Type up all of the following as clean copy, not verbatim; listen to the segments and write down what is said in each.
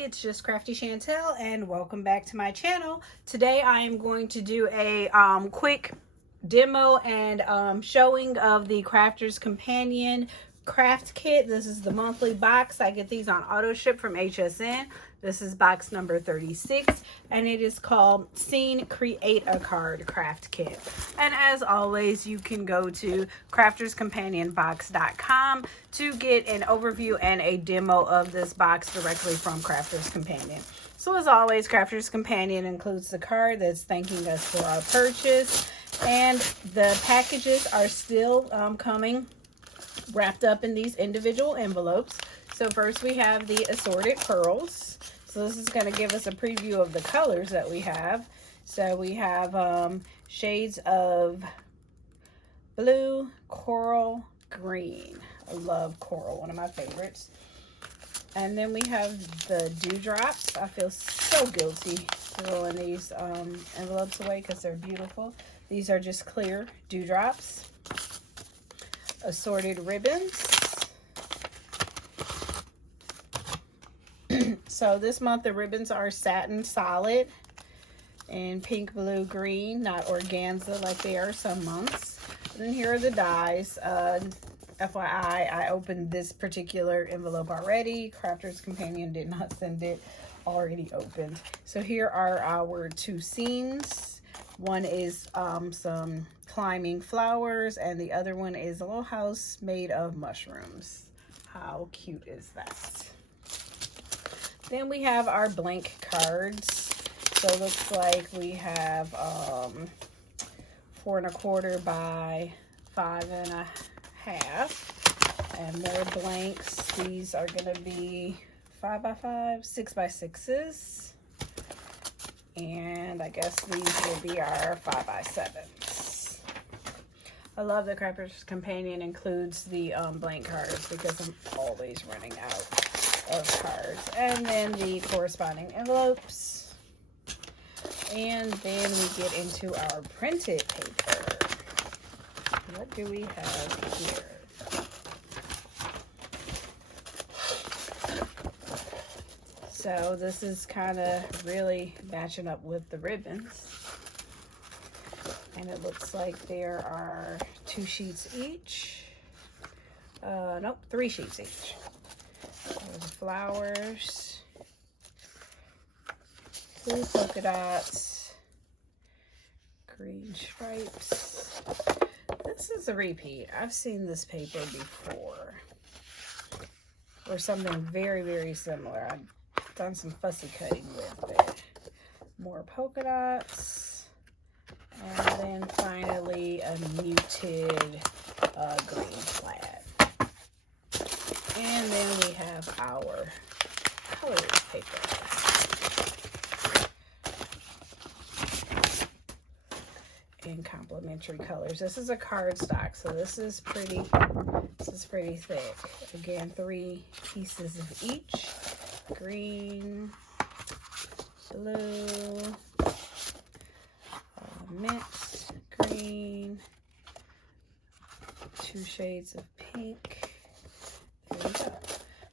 it's just Crafty Chantel and welcome back to my channel. Today I am going to do a quick demo and showing of the Crafter's Companion craft kit. This is the monthly box. I get these on auto ship from HSN. This is box number 36 and it is called Scene Create a Card Craft Kit. And as always, you can go to crafterscompanionbox.com to get an overview and a demo of this box directly from Crafter's Companion. So as always, Crafter's Companion includes the card that's thanking us for our purchase, and the packages are still coming wrapped up in these individual envelopes. So first we have the assorted pearls. So this is going to give us a preview of the colors that we have. So we have shades of blue, coral, green. I love coral, one of my favorites. And then we have the dewdrops. I feel so guilty throwing these envelopes away because they're beautiful. These are just clear dewdrops. Assorted ribbons. So this month the ribbons are satin solid in pink, blue, green, not organza like they are some months. And then here are the dies. FYI, I opened this particular envelope already. Crafter's Companion did not send it already opened. So here are our two scenes. One is some climbing flowers, and the other one is a little house made of mushrooms. How cute is that? Then we have our blank cards. So it looks like we have 4 1/4 by 5 1/2, and more blanks. These are going to be 5 by 5, 6 by 6s, and I guess these will be our 5 by 7s. I love that Crafter's Companion includes the blank cards because I'm always running out of cards. And then the corresponding envelopes. And then we get into our printed paper. What do we have here? So this is kind of really matching up with the ribbons. And it looks like there are 2 sheets each. Nope, 3 sheets each. There's flowers, blue polka dots, green stripes. This is a repeat. I've seen this paper before, or something very, very similar. I've done some fussy cutting with it. More polka dots, and then finally a muted green plaid. And then we have our colors paper. In complementary colors. This is a cardstock, so this is pretty thick. Again, 3 pieces of each. Green, blue, mint green, 2 shades of pink. There we go.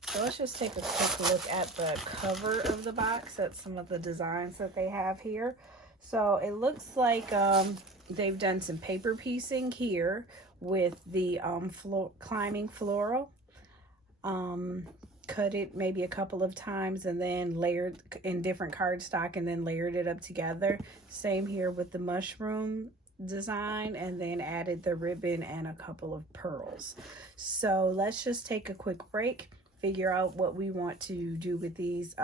So let's just take a quick look at the cover of the box at some of the designs that they have here. So it looks like they've done some paper piecing here with the climbing floral. Cut it maybe a couple of times and then layered in different cardstock and then layered it up together. Same here with the mushroom design, and then added the ribbon and a couple of pearls. So let's just take a quick break, figure out what we want to do with these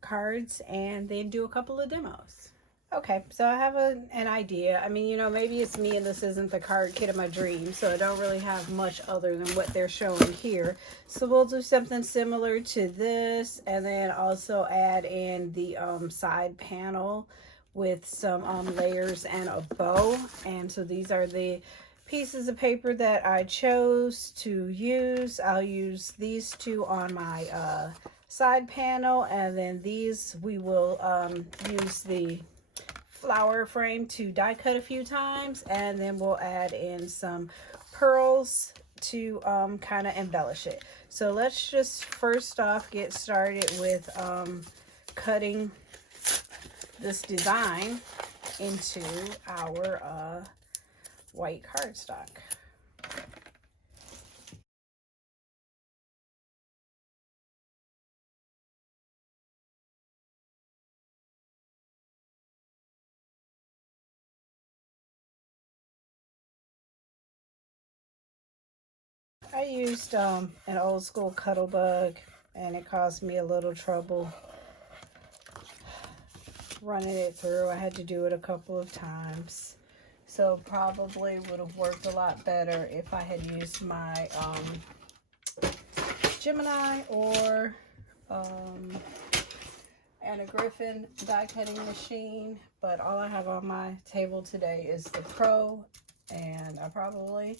cards, and then do a couple of demos. Okay, so I have an idea. I mean, you know, maybe it's me and this isn't the card kit of my dreams, so I don't really have much other than what they're showing here. So we'll do something similar to this, and then also add in the side panel with some layers and a bow. And so these are the pieces of paper that I chose to use. I'll use these 2 on my side panel, and then these we will use the flower frame to die cut a few times, and then we'll add in some pearls to kind of embellish it. So let's just first off get started with cutting this design into our white cardstock. I used an old school Cuttlebug, and it caused me a little trouble running it through. I had to do it a couple of times. So probably would have worked a lot better if I had used my Gemini or Anna Griffin die cutting machine. But all I have on my table today is the Pro, and I probably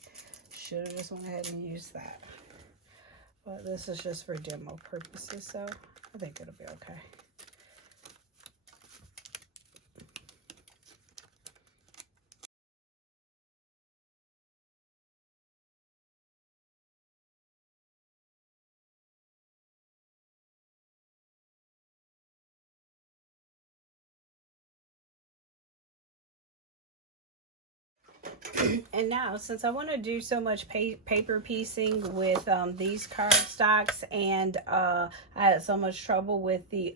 should have just went ahead and used that. But this is just for demo purposes, so I think it'll be okay. And now, since I want to do so much paper piecing with these cardstocks, and I had so much trouble with the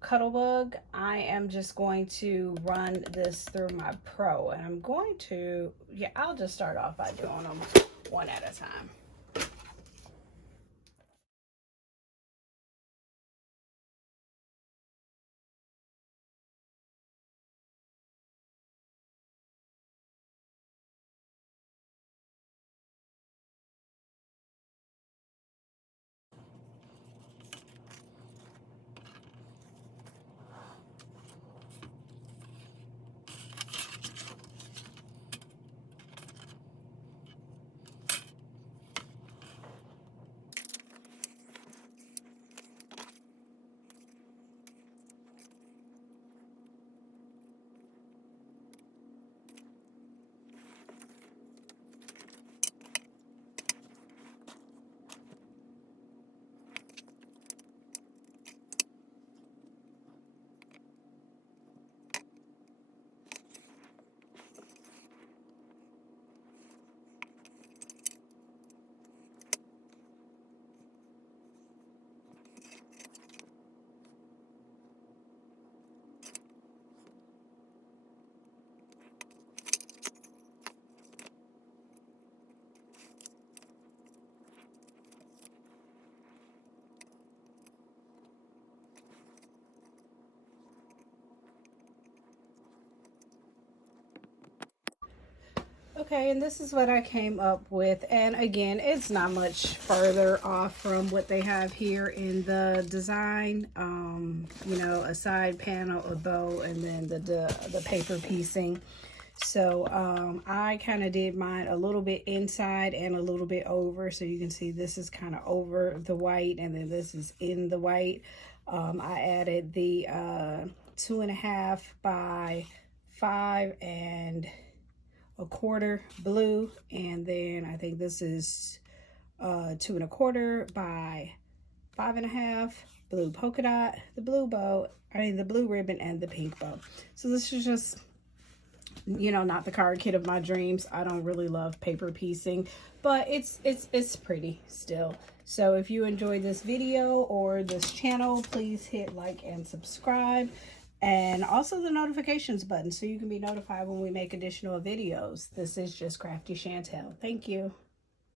Cuttlebug, I am just going to run this through my Pro. And I'm going to, yeah, I'll just start off by doing them one at a time. Okay, and this is what I came up with. And again, it's not much further off from what they have here in the design. You know, a side panel, a bow, and then the paper piecing. So I kind of did mine a little bit inside and a little bit over. So you can see this is kind of over the white, and then this is in the white. I added the 2.5 by 5 and a quarter blue, and then I think this is 2.25 by 5.5 blue polka dot, the blue bow, the blue ribbon, and the pink bow. So this is just, you know, not the card kit of my dreams. I don't really love paper piecing, but it's pretty still. So if you enjoyed this video or this channel, please hit like and subscribe. And also the notifications button so you can be notified when we make additional videos. This is just Crafty Chantel. Thank you.